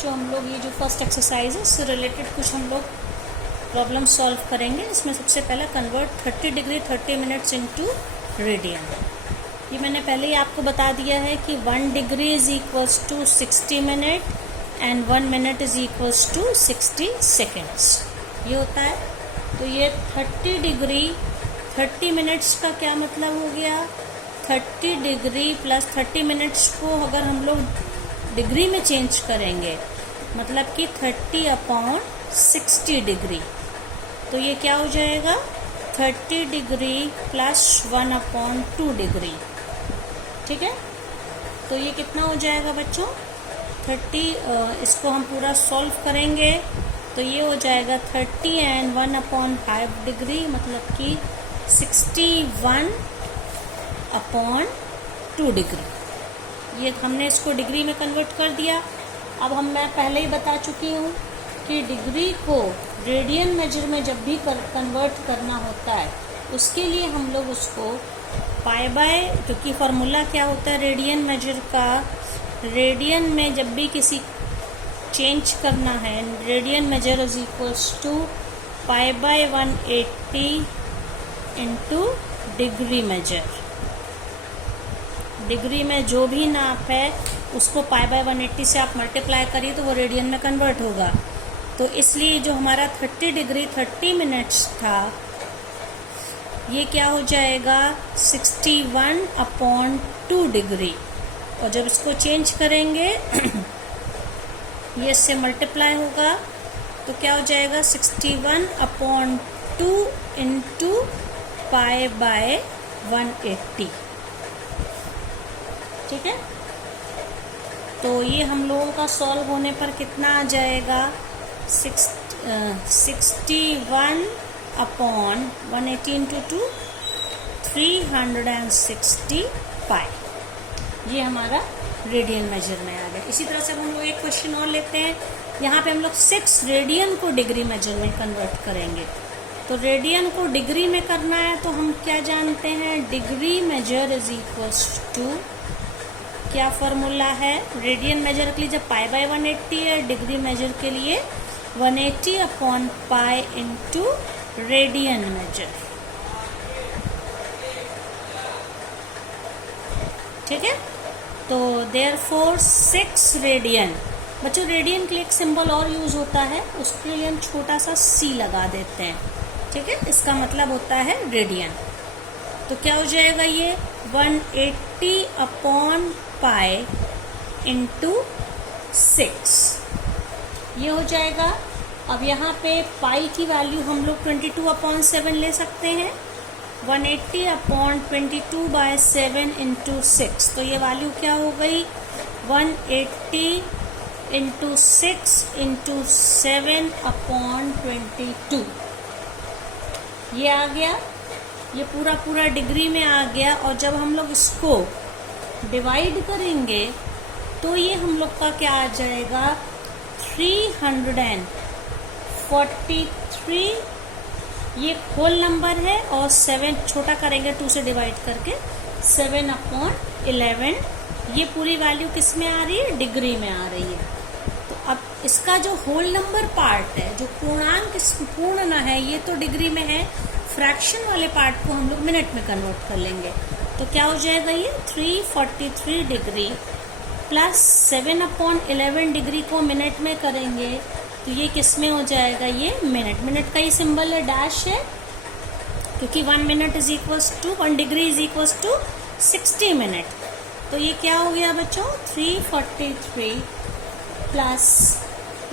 बच्चों हम लोग ये जो फर्स्ट एक्सरसाइज है इससे रिलेटेड कुछ हम लोग प्रॉब्लम सॉल्व करेंगे। इसमें सबसे पहला convert 30 degree 30 minutes into radian. ये मैंने पहले ही आपको बता दिया है कि 1 degree is equals to 60 minute and 1 minute is equals to 60 seconds. ये होता है। तो ये 30 डिग्री 30 मिनट्स का क्या मतलब हो गया, 30 डिग्री प्लस 30 मिनट्स को अगर हम लोग डिग्री में चेंज करेंगे मतलब कि 30/60 डिग्री, तो ये क्या हो जाएगा 30 डिग्री प्लस 1/2 डिग्री। ठीक है, तो ये कितना हो जाएगा बच्चों 30। इसको हम पूरा सॉल्व करेंगे तो ये हो जाएगा 30 एंड 1/5 डिग्री मतलब कि 61/2 डिग्री। ये हमने इसको डिग्री में कन्वर्ट कर दिया। अब मैं पहले ही बता चुकी हूँ कि डिग्री को रेडियन मेजर में जब भी कन्वर्ट करना होता है उसके लिए हम लोग उसको पाई बाय, क्योंकि फॉर्मूला क्या होता है रेडियन मेजर का, रेडियन में जब भी किसी चेंज करना है radian measure is equals to pi by 180 into degree measure. Degree में जो भी नाप है उसको पाई बाय 180 से आप मल्टीप्लाई करिए तो वो रेडियन में कन्वर्ट होगा। तो इसलिए जो हमारा 30 डिग्री 30 मिनट्स था ये क्या हो जाएगा 61/2 डिग्री। और जब इसको चेंज करेंगे ये इससे मल्टीप्लाई होगा तो क्या हो जाएगा 61/2 इंटू पाई बाय 180। ठीक है, तो ये हम लोगों का सॉल्व होने पर कितना आ जाएगा 61/180 इंटू 2 365। ये हमारा रेडियन मेजर में आ गया। इसी तरह से हम लोग एक क्वेश्चन और लेते हैं। यहाँ पे हम लोग 6 रेडियन को डिग्री मेजर में कन्वर्ट करेंगे। तो रेडियन को डिग्री में करना है तो हम क्या जानते हैं, degree measure is equals to, क्या फॉर्मूला है, रेडियन मेजर के लिए जब पाई बाय 180 है, डिग्री मेजर के लिए 180/पाई इंटू रेडियन मेजर। ठीक है, तो देयरफॉर 6 रेडियन। बच्चों रेडियन के लिए एक सिंबल और यूज होता है, उसके लिए हम छोटा सा सी लगा देते हैं। ठीक है, इसका मतलब होता है रेडियन। तो क्या हो जाएगा ये 180/पाई इंटू 6 ये हो जाएगा। अब यहाँ पे पाई की वैल्यू हम लोग 22/7 ले सकते हैं। 180/22/7 इंटू 6, तो ये वैल्यू क्या हो गई 180 इंटू 6 इंटू 7/22। ये आ गया, ये पूरा डिग्री में आ गया। और जब हम लोग इसको डिवाइड करेंगे तो ये हम लोग का क्या आ जाएगा 343। ये होल नंबर है और 7 छोटा करेंगे 2 से डिवाइड करके 7/11। ये पूरी वैल्यू किस में आ रही है, डिग्री में आ रही है। तो अब इसका जो होल नंबर पार्ट है, जो पूर्णांक पूर्ण ना है, ये तो डिग्री में है, फ्रैक्शन वाले पार्ट को हम लोग मिनट में कन्वर्ट कर लेंगे। तो क्या हो जाएगा ये 343 डिग्री प्लस 7/11 डिग्री को मिनट में करेंगे तो ये किस में हो जाएगा, ये मिनट का ही सिंबल है, डैश है, क्योंकि 1 minute is equals to 1 degree is equals to 60 minute. तो ये क्या हो गया बच्चों 343 प्लस,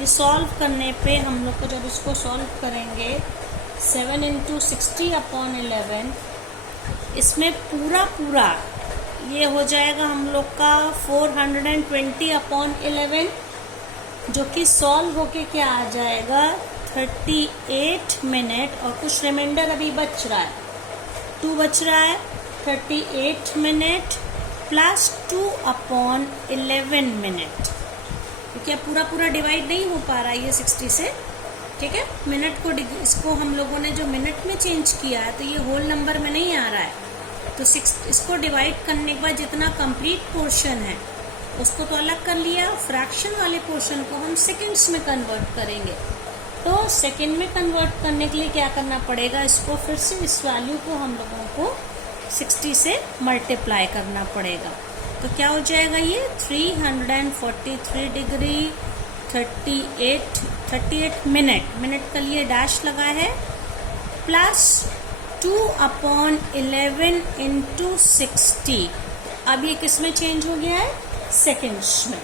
ये सॉल्व करने पे हम लोग को जब इसको सॉल्व करेंगे 7 इंटू 60/11, इसमें पूरा ये हो जाएगा हम लोग का 420/11, जो कि सॉल्व होके क्या आ जाएगा 38 मिनट। और कुछ रिमाइंडर अभी बच रहा है, 2 बच रहा है, 38 मिनट प्लस 2/11 मिनट, क्योंकि अब पूरा डिवाइड नहीं हो पा रहा है ये 60 से। ठीक है, मिनट को इसको हम लोगों ने जो मिनट में चेंज किया है तो ये होल नंबर में नहीं आ रहा है। तो इसको डिवाइड करने के बाद जितना कंप्लीट पोर्शन है उसको तो अलग कर लिया, फ्रैक्शन वाले पोर्शन को हम सेकंड्स में कन्वर्ट करेंगे। तो सेकंड में कन्वर्ट करने के लिए क्या करना पड़ेगा, इसको फिर से इस वैल्यू को हम लोगों को 60 से मल्टीप्लाई करना पड़ेगा। तो क्या हो जाएगा ये 343 डिग्री 38 मिनट का लिए डैश लगा है, प्लस 2/11 इंटू 60। अब ये किस में चेंज हो गया है, सेकेंड्स में।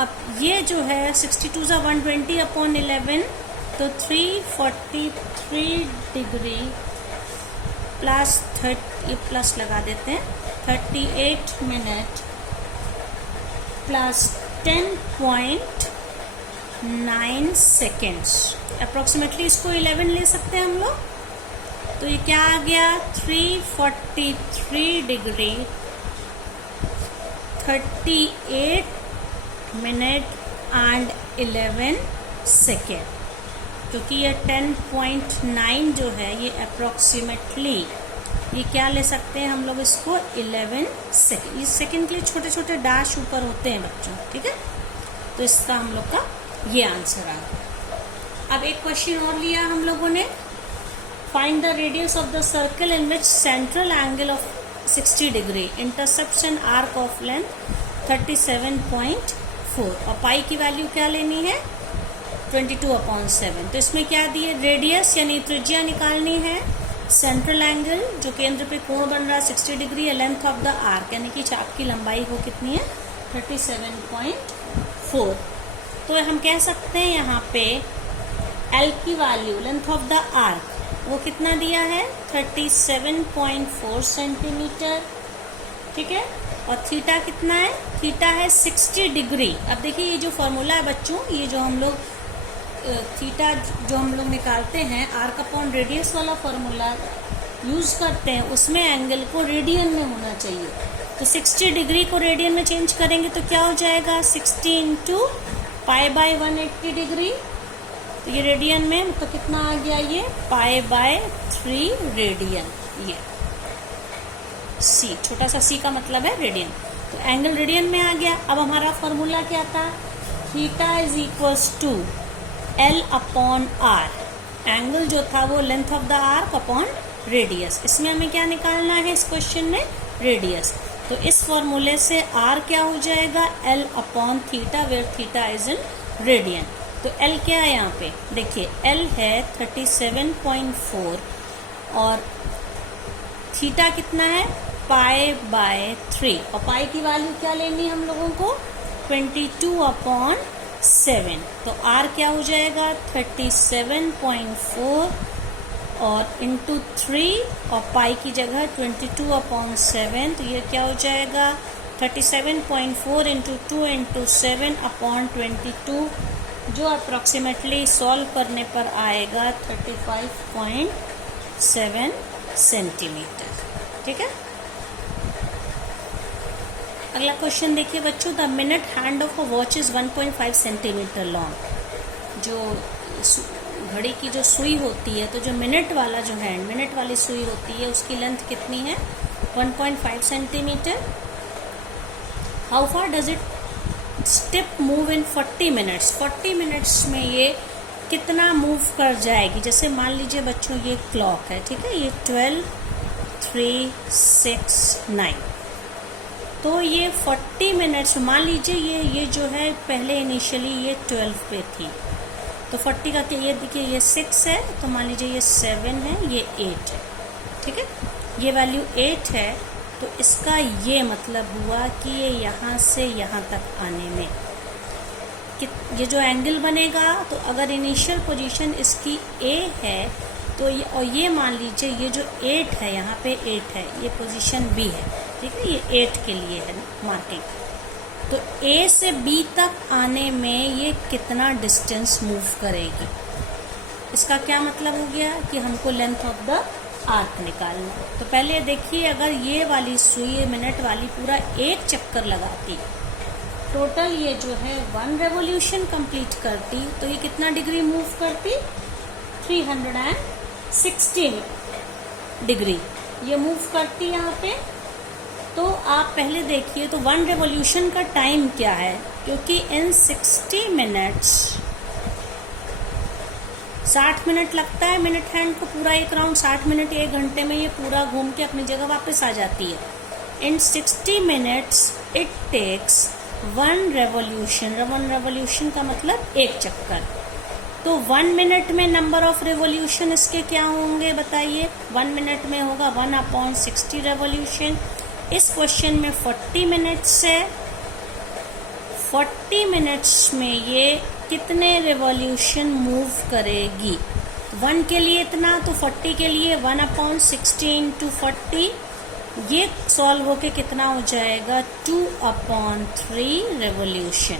अब ये जो है 62 × 120/11, तो 343 डिग्री प्लस 30 प्लस लगा देते हैं 38 मिनट प्लस 10.9 सेकेंड्स। अप्रोक्सीमेटली इसको 11 ले सकते हैं हम लोग। तो ये क्या आ गया 343 डिग्री 38 मिनट एंड 11 सेकेंड, क्योंकि ये 10.9 जो है ये अप्रोक्सीमेटली ये क्या ले सकते हैं हम लोग इसको 11 सेकेंड। इस सेकेंड के लिए छोटे छोटे डैश ऊपर होते हैं बच्चों, ठीक है। तो इसका हम लोग का ये आंसर आ गया। अब एक क्वेश्चन और लिया हम लोगों ने, find the radius of the circle in which central angle of 60 degree, interception arc of length 37.4 और पाई की वैल्यू क्या लेनी है 22/7। तो इसमें क्या दिए, रेडियस यानी त्रिज्या निकालनी है, सेंट्रल एंगल जो केंद्र पे कोण बन रहा है 60 degree, length of the arc यानी कि चाप की लंबाई वो कितनी है 37.4। तो हम कह सकते हैं यहाँ पे एल की value length of the arc वो कितना दिया है 37.4 सेंटीमीटर, ठीक है। और थीटा कितना है, थीटा है 60 डिग्री। अब देखिए ये जो फॉर्मूला है बच्चों, ये जो हम लोग थीटा जो हम लोग निकालते हैं आर्क अपॉन रेडियस वाला फॉर्मूला यूज करते हैं, उसमें एंगल को रेडियन में होना चाहिए। तो 60 डिग्री को रेडियन में चेंज करेंगे तो क्या हो जाएगा 60 इंटू π/180 डिग्री। तो ये रेडियन में तो कितना आ गया ये π/3 रेडियन। ये सी छोटा सा सी का मतलब है रेडियन, तो एंगल रेडियन में आ गया। अब हमारा फॉर्मूला क्या था, theta is equals to L/R। Angle जो था वो length of the arc upon radius. इसमें हमें क्या निकालना है इस क्वेश्चन में, रेडियस। तो इस फॉर्मूले से R क्या हो जाएगा L/θ, where theta is in radian. तो L क्या है यहाँ पे, देखिए L है 37.4 और थीटा कितना है π/3 और पाई की वैल्यू क्या लेनी है हम लोगों को 22/7। तो R क्या हो जाएगा 37.4 और इंटू 3 और पाई की जगह 22/7। तो ये क्या हो जाएगा 37.4 इंटू 2 इंटू 7/22, जो अप्रॉक्सीमेटली सॉल्व करने पर आएगा 35.7 सेंटीमीटर, ठीक है। अगला क्वेश्चन देखिए बच्चों, the minute hand of a watch is 1.5 centimetre long. जो घड़ी की जो सुई होती है, तो जो मिनट वाला जो हैंड, मिनट वाली सुई होती है उसकी लेंथ कितनी है 1.5 centimetre. How far does it step move in 40 minutes. 40 minutes में ये कितना मूव कर जाएगी। जैसे मान लीजिए बच्चों ये क्लॉक है, ठीक है, ये 12, 3, 6, 9। तो ये 40 मिनट्स, मान लीजिए ये जो है पहले इनिशियली ये 12 पे थी, तो 40 का ये देखिए ये 6 है, तो मान लीजिए ये 7 है, ये 8 है, ठीक है, ये वैल्यू 8 है। तो इसका ये मतलब हुआ कि ये यहाँ से यहाँ तक आने में ये जो एंगल बनेगा, तो अगर इनिशियल पोजीशन इसकी A है तो ये, और ये मान लीजिए ये जो 8 है यहाँ पे 8 है, ये पोजीशन B है, ठीक है, ये 8 के लिए है मार्किंग। तो A से B तक आने में ये कितना डिस्टेंस मूव करेगी। इसका क्या मतलब हो गया कि हमको लेंथ ऑफ द आर्क निकालना। तो पहले देखिए, अगर ये वाली सुई मिनट वाली पूरा एक चक्कर लगाती, टोटल ये जो है 1 रेवोल्यूशन कंप्लीट करती, तो ये कितना डिग्री मूव करती 360 डिग्री ये मूव करती यहाँ पे। तो आप पहले देखिए, तो 1 रेवोल्यूशन का टाइम क्या है, क्योंकि इन 60 मिनट्स 60 मिनट लगता है मिनट हैंड को पूरा एक राउंड, 60 मिनट 1 घंटे में ये पूरा घूम के अपनी जगह वापस आ जाती है। In 60 minutes it takes 1 revolution. 1 revolution का मतलब एक चक्कर। तो 1 मिनट में नंबर ऑफ रेवोल्यूशन इसके क्या होंगे बताइए। 1 मिनट में होगा 1/60 रेवोल्यूशन। इस क्वेश्चन में 40 मिनट्स है। 40 मिनट्स में ये कितने रेवोल्यूशन मूव करेगी। 1 के लिए इतना, तो 40 के लिए 1/60 × 40, ये सॉल्व होके कितना हो जाएगा 2/3 रेवोल्यूशन।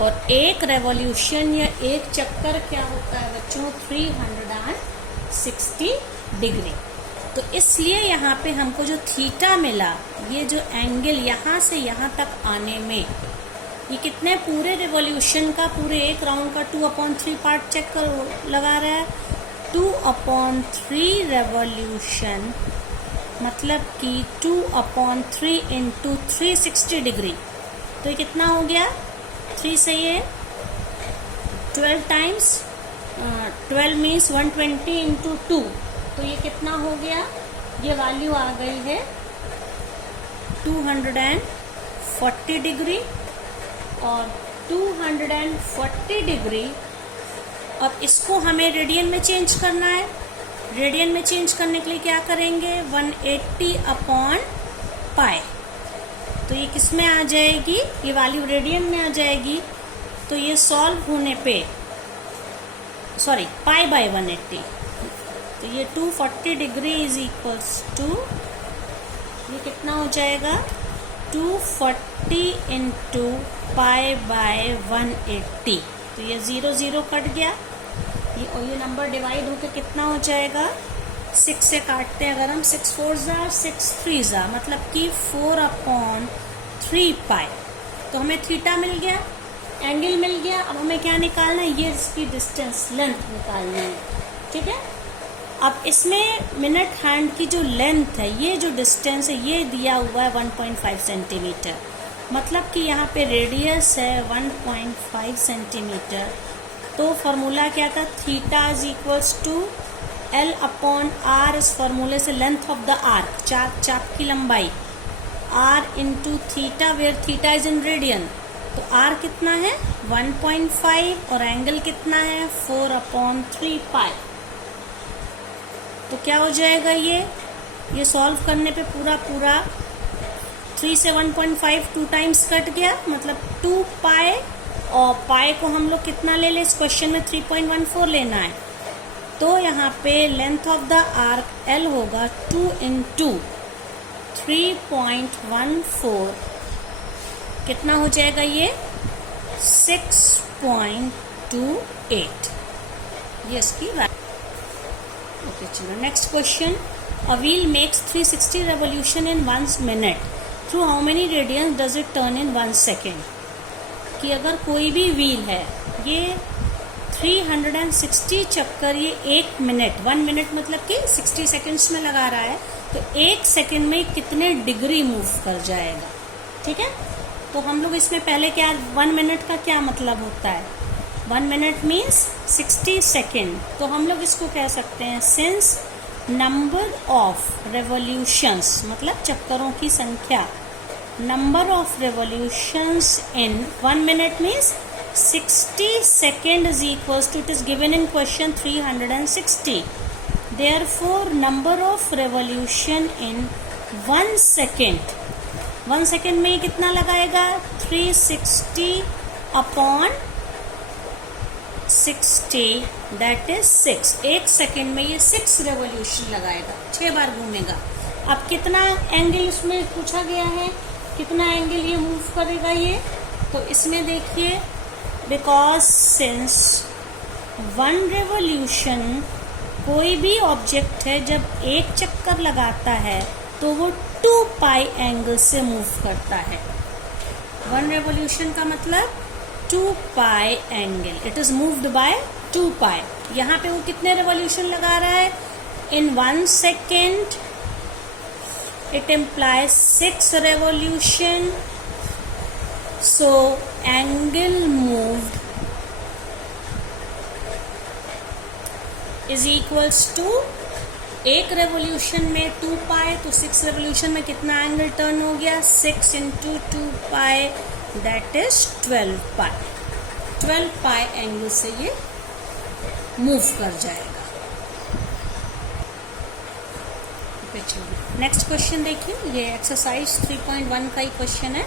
और एक रेवोल्यूशन या एक चक्कर क्या होता है बच्चों 360 डिग्री। तो इसलिए यहाँ पे हमको जो थीटा मिला, ये जो एंगल यहाँ से यहाँ तक आने में, ये कितने पूरे रेवोल्यूशन का, पूरे एक राउंड का 2/3 पार्ट चक्कर लगा रहा है। 2/3 रेवोल्यूशन मतलब कि 2/3 × 360 डिग्री। तो ये कितना हो गया, 3 से ये 12 टाइम्स, 12 मीन्स 120 × 2, तो ये कितना हो गया, ये वैल्यू आ गई है 240 डिग्री। और 240 डिग्री, और इसको हमें रेडियन में चेंज करना है। रेडियन में चेंज करने के लिए क्या करेंगे 180/π। तो ये किस में आ जाएगी, ये वैल्यू रेडियन में आ जाएगी। तो ये सॉल्व होने पे सॉरी π/180, तो ये 240 डिग्री इज इक्वल्स टू, ये कितना हो जाएगा 240 × π/180। तो ये 0 0 कट गया, ये और ये नंबर डिवाइड होकर कितना हो जाएगा 6 से काटते हैं अगर हम, 6 4 ज़ा 6 3 ज़ा, मतलब कि 4/3π। तो हमें थीटा मिल गया, एंगल मिल गया। अब हमें क्या निकालना है, ये इसकी डिस्टेंस लेंथ निकालना है, ठीक है। अब इसमें मिनट हैंड की जो लेंथ है, ये जो डिस्टेंस है, ये दिया हुआ है 1.5 सेंटीमीटर, मतलब कि यहाँ पे रेडियस है 1.5 सेंटीमीटर। तो फॉर्मूला क्या था, theta is equals to L/r। इस फॉर्मूले से लेंथ ऑफ द आर्क, चाप की लंबाई, r × theta, where theta is in radian. तो r कितना है 1.5 और एंगल कितना है 4/3π। तो क्या हो जाएगा, ये सॉल्व करने पे पूरा 3 से 1.5 2 टाइम्स कट गया, मतलब 2π, और पाई को हम लोग कितना ले लें, इस क्वेश्चन में 3.14 लेना है। तो यहाँ पे length of the arc L होगा 2 × 3.14, कितना हो जाएगा ये 6.28, ये इसकी वैल्यू। ओके चलो next question. A wheel makes 360 revolution in 1 minute, through how many radians does it turn in 1 second. कि अगर कोई भी व्हील है, ये 360 चक्कर ये 1 मिनट, 1 मिनट मतलब कि 60 सेकेंड्स में लगा रहा है, तो 1 सेकेंड में कितने डिग्री मूव कर जाएगा, ठीक है। तो हम लोग इसमें पहले क्या, 1 मिनट का क्या मतलब होता है, 1 मिनट मीन्स 60 सेकेंड। तो हम लोग इसको कह सकते हैं सिंस नंबर ऑफ रेवोल्यूशंस, मतलब चक्करों की संख्या, number of revolutions in 1 minute means 60 second is equals to, it is given in question 360. Therefore number of revolution in 1 second, 1 second में कितना लगाएगा 360/60, that is 6। 1 सेकेंड में ये 6 रेवोल्यूशन लगाएगा, 6 बार घूमेगा। अब कितना एंगल इसमें पूछा गया है, कितना एंगल ये मूव करेगा ये, तो इसमें देखिए बिकॉज सिंस 1 रेवोल्यूशन, कोई भी ऑब्जेक्ट है जब एक चक्कर लगाता है तो वो 2π एंगल से मूव करता है। 1 रेवोल्यूशन का मतलब 2π angle, it is moved by 2π। यहाँ पे वो कितने रेवोल्यूशन लगा रहा है in 1 second, it implies 6 revolution. So angle moved is equals to एक रेवोल्यूशन में 2 पाई, तो 6 रेवोल्यूशन में कितना एंगल टर्न हो गया, 6 into 2 pi, that is 12 pi. 12 pi angle से ये मूव कर जाएगा। नेक्स्ट क्वेश्चन देखिए, ये एक्सरसाइज 3.1 का ही क्वेश्चन है।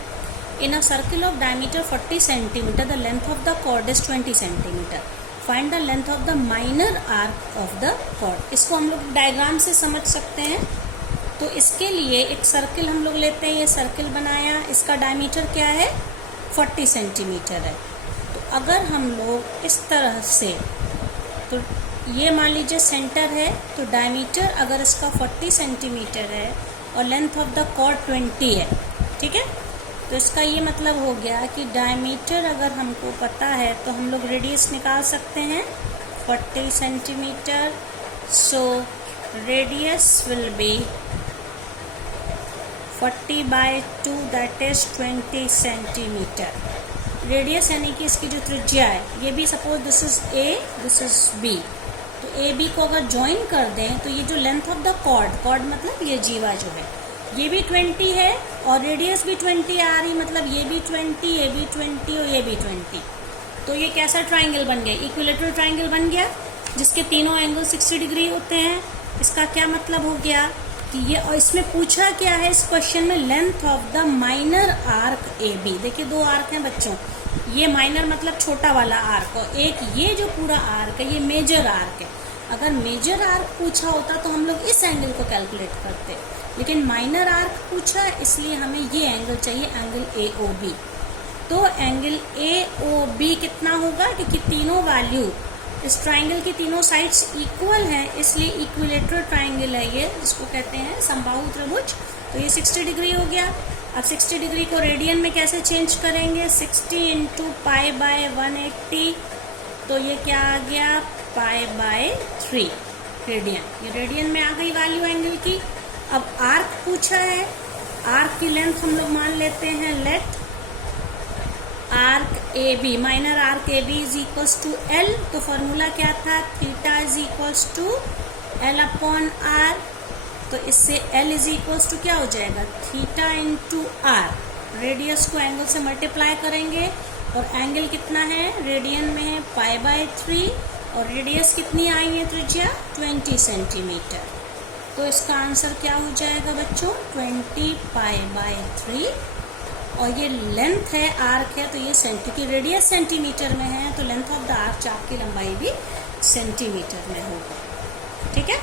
In a circle of diameter 40 centimetre the length of the chord is 20 centimetre, find the length of the minor arc of the chord. इसको हम लोग डायग्राम से समझ सकते हैं। तो इसके लिए एक सर्किल हम लोग लेते हैं, ये सर्किल बनाया, इसका डायमीटर क्या है, 40 सेंटीमीटर है। तो अगर हम लोग इस तरह से, तो ये मान लीजिए सेंटर है, तो डायमीटर अगर इसका 40 सेंटीमीटर है और लेंथ ऑफ द कॉर्ड 20 है, ठीक है। तो इसका ये मतलब हो गया कि डायमीटर अगर हमको पता है तो हम लोग रेडियस निकाल सकते हैं 40 centimetre. So radius will be 40/2 that is 20 centimetre. Radius यानी कि इसकी जो त्रिज्या है, ये भी suppose this is a, this is b, तो ए बी को अगर ज्वाइन कर दें तो ये जो लेंथ ऑफ द कॉर्ड मतलब ये जीवा जो है, ये भी 20 है और रेडियस भी 20 आ रही, मतलब ये भी 20, ये भी 20 और ये भी 20। तो ये कैसा ट्राइंगल बन गया, इक्विलेटरल ट्राइंगल बन गया, जिसके तीनों एंगल 60 डिग्री होते हैं। इसका क्या मतलब हो गया कि ये, और इसमें पूछा क्या है इस क्वेश्चन में, length of the minor arc a b. देखिए 2 आर्क हैं बच्चों, ये माइनर मतलब छोटा वाला आर्क, और एक ये जो पूरा आर्क है ये मेजर आर्क है। अगर मेजर आर्क पूछा होता तो हम लोग इस एंगल को कैलकुलेट करते, लेकिन माइनर आर्क पूछा है इसलिए हमें ये एंगल चाहिए, एंगल ए ओ बी। तो एंगल ए ओ बी कितना होगा, क्योंकि तीनों वैल्यू इस ट्राइंगल की तीनों साइड्स इक्वल हैं, इसलिए इक्विलेटरल ट्राइंगल है ये, जिसको कहते हैं समबाहु त्रिभुज। तो ये 60 डिग्री हो गया। अब 60 डिग्री को रेडियन में कैसे चेंज करेंगे, 60 इंटू पाई बाय 180, तो ये क्या आ गया, पाई/3 रेडियन। ये रेडियन में आ गई वैल्यू एंगल की। अब आर्क पूछा है, आर्क की लेंथ हम लोग मान लेते हैं, let arc a b, minor arc a b is equals to l. तो फॉर्मूला क्या था, theta is equals to L/R। तो इससे L इज इक्वल्स टू क्या हो जाएगा, थीटा इंटू आर। रेडियस को एंगल से मल्टीप्लाई करेंगे और एंगल कितना है, रेडियन में है पाई/3, और रेडियस कितनी आई है त्रिज्या, 20 सेंटीमीटर। तो इसका आंसर क्या हो जाएगा बच्चों, 20 पाई/3। और ये लेंथ है, आर्क है, तो ये की रेडियस सेंटीमीटर में है, तो लेंथ ऑफ द आर्क, चाप की लंबाई भी सेंटीमीटर में होगा, ठीक है।